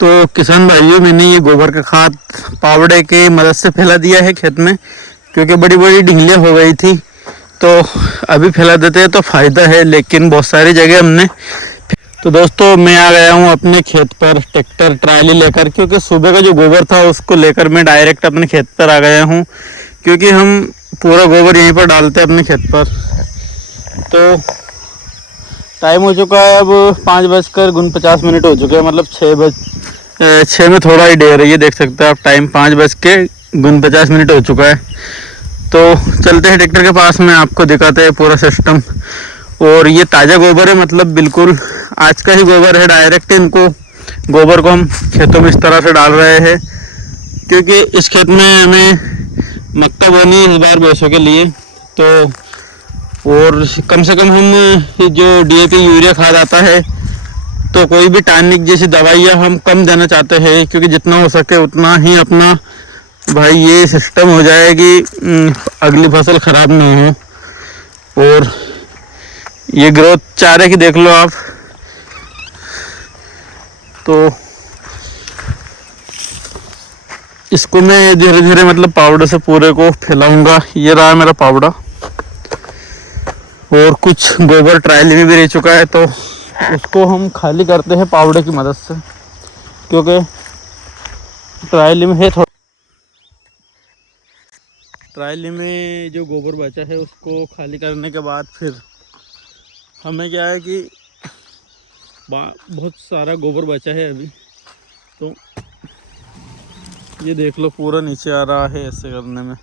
तो किसान भाइयों, मैंने ये गोबर का खाद पावड़े के मदद से फैला दिया है खेत में, क्योंकि बड़ी बड़ी ढिंगलियाँ हो गई थी। तो अभी फैला देते हैं तो फ़ायदा है, लेकिन बहुत सारी जगह हमने। तो दोस्तों, मैं आ गया हूँ अपने खेत पर ट्रैक्टर ट्राली लेकर, क्योंकि सुबह का जो गोबर था उसको लेकर मैं डायरेक्ट अपने खेत पर आ गया हूँ, क्योंकि हम पूरा गोबर यहीं पर डालते हैं अपने खेत पर। तो टाइम हो चुका है अब 5:49 हो चुके हैं, मतलब 6 में थोड़ा ही देर है। ये देख सकते हैं आप, टाइम 5:49 हो चुका है। तो चलते हैं ट्रैक्टर के पास में, आपको दिखाते हैं पूरा सिस्टम। और ये ताज़ा गोबर है, मतलब बिल्कुल आज का ही गोबर है। डायरेक्ट इनको गोबर को हम खेतों में इस तरह से डाल रहे हैं, क्योंकि इस खेत में हमें मक्का बोनी है इस बार भैंसों के लिए। तो और कम से कम हम जो डीएपी यूरिया खाद आता है, तो कोई भी टॉनिक जैसी दवाइयाँ हम कम देना चाहते हैं, क्योंकि जितना हो सके उतना ही अपना भाई ये सिस्टम हो जाए कि अगली फसल ख़राब ना हो। और ये ग्रोथ चारे की देख लो आप। तो इसको मैं धीरे धीरे मतलब पाउडर से पूरे को फैलाऊंगा। ये रहा मेरा पाउडर, और कुछ गोबर ट्रायली में भी रह चुका है, तो उसको हम खाली करते हैं पाउडर की मदद से, क्योंकि ट्रायली में है थोड़ा। ट्रायली में जो गोबर बचा है उसको खाली करने के बाद फिर हमें क्या है कि बहुत सारा गोबर बचा है अभी। तो ये देख लो, पूरा नीचे आ रहा है ऐसे करने में।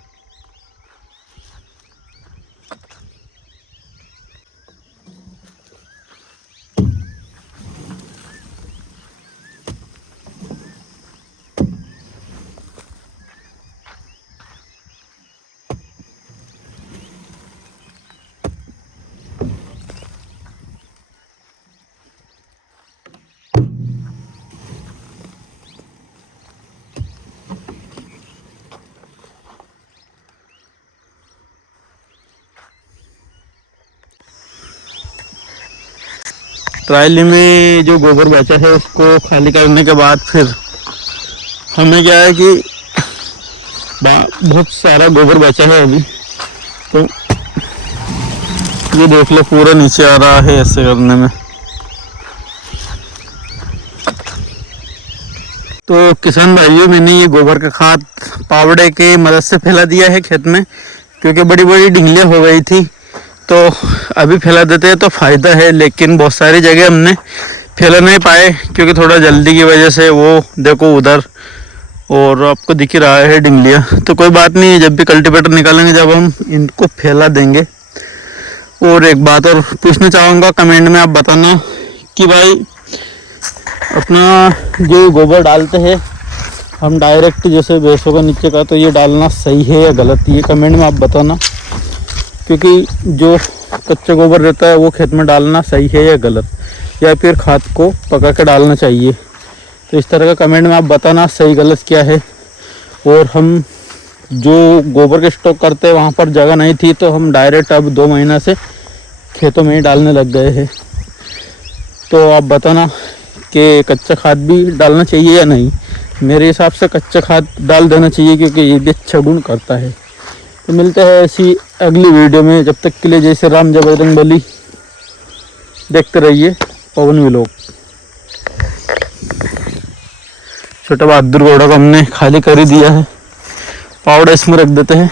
ट्रायली में जो गोबर बचा है उसको खाली करने के बाद फिर हमें क्या है कि बहुत सारा गोबर बचा है अभी। तो ये देख लो, पूरा नीचे आ रहा है ऐसे करने में। तो किसान भाइयों, मैंने ये गोबर का खाद पावड़े के मदद से फैला दिया है खेत में, क्योंकि बड़ी बड़ी ढिंगलियाँ हो गई थी। तो अभी फैला देते हैं तो फ़ायदा है, लेकिन बहुत सारी जगह हमने फैला नहीं पाए, क्योंकि थोड़ा जल्दी की वजह से। वो देखो उधर, और आपको दिख ही रहा है ढिंगलियाँ। तो कोई बात नहीं, जब भी कल्टीवेटर निकालेंगे जब हम इनको फैला देंगे। और एक बात और पूछना चाहूँगा, कमेंट में आप बताना कि भाई अपना जो गोबर डालते हैं हम डायरेक्ट जैसे भैंसों का नीचे का, तो ये डालना सही है या गलत, ये कमेंट में आप बताना। क्योंकि जो कच्चा गोबर रहता है वो खेत में डालना सही है या गलत, या फिर खाद को पका के डालना चाहिए। तो इस तरह का कमेंट में आप बताना सही गलत क्या है। और हम जो गोबर के स्टॉक करते हैं वहाँ पर जगह नहीं थी, तो हम डायरेक्ट अब 2 महीना से खेतों में ही डालने लग गए हैं। तो आप बताना कि कच्चा खाद भी डालना चाहिए या नहीं। मेरे हिसाब से कच्चा खाद डाल देना चाहिए, क्योंकि ये भी अच्छा गुण करता है। तो मिलते हैं ऐसी अगली वीडियो में, जब तक के लिए जय श्री राम, जय बजरंगबली। देखते रहिए पवन व्लॉग। छोटा बहादुर घोड़ा को हमने खाली कर ही दिया है, पावड़ा इसमें रख देते हैं।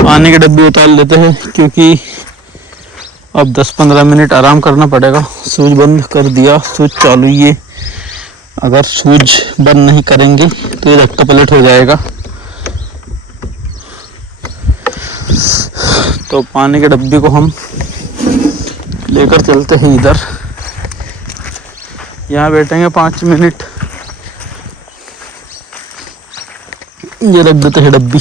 पानी के डब्बे उतार लेते हैं, क्योंकि अब 10-15 मिनट आराम करना पड़ेगा। स्विच बंद कर दिया, स्विच चालू। ये अगर स्विच बंद नहीं करेंगे तो ये धक्का पलट हो जाएगा। तो पानी के डब्बे को हम लेकर चलते हैं इधर, यहाँ बैठेंगे 5 मिनट। ये रख देते हैं डब्बी।